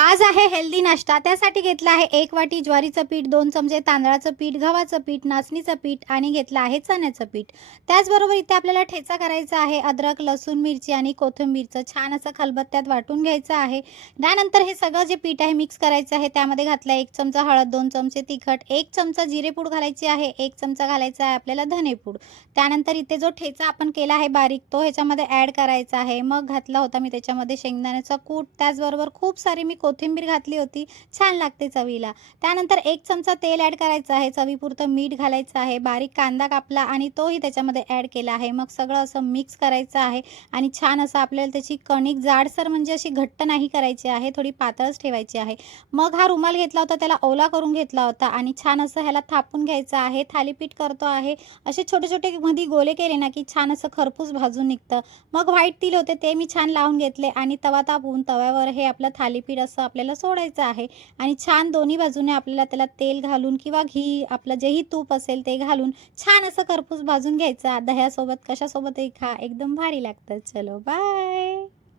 आज आहे हेल्दी नाश्ता. त्यासाठी घेतला आहे 1 वाटी ज्वारीचं पीठ, 2 चमचे तांदळाचं पीठ, गव्हाचं पीठ, नाचणीचं पीठ आणि घेतलं आहे चण्याचं पीठ. त्याचबरोबर इथे आपल्याला ठेचा करायचा आहे. अद्रक, लसूण, मिरची आणि कोथिंबीरचं छान असं खलबत्त्यात वाटून घ्यायचं आहे. त्यानंतर हे सगळं जे पीठ आहे मिक्स करायचं आहे. त्यामध्ये घातला 1 चमचा हळद, 2 चमचे तिखट, 1 चमचा जिरेपूड घालायची आहे, 1 चमचा घालायचा आहे आपल्याला धनेपूड. त्यानंतर इथे जो ठेचा आपण केला आहे बारीक तो ह्याच्यामध्ये ॲड करायचा आहे. मग घातला होता मी त्याच्यामध्ये शेंगदाण्याचा कूट, त्याचबरोबर खूप सारी मी कोथिंबीर घातली होती, छान लागते चवीला. त्यानंतर 1 चमचा तेल ॲड करायचं आहे, चवीपुरतं मीठ घालायचं आहे, बारीक कांदा कापला आणि तोही त्याच्यामध्ये ॲड केला आहे. मग सगळं असं मिक्स करायचं आहे आणि छान असं आपल्याला त्याची कणिक जाडसर म्हणजे अशी घट्ट नाही करायची आहे, थोडी पातळच ठेवायची आहे. मग हा रुमाल घेतला होता त्याला ओला करून घेतला होता आणि छान असं ह्याला थापून घ्यायचं आहे. थालीपीठ करतो आहे. असे छोटे-छोटे मध्ये गोले केले ना, की छान असं खरपूस भाजून निघतं. मग व्हाईट तिल होते ते मी छान लावून घेतले आणि तवा तापवून तव्यावर हे आपलं थालीपीठ असं आपल्याला सोडायचं आहे आणि छान दोन्ही बाजूने आपल्याला त्याला तेल घालून किंवा घी आपलं जेही तूप असेल ते घालून छान असं खरपूस भाजून घ्यायचं. दह्यासोबत कशासोबतही खा, एकदम भारी लागतं. चलो बाय.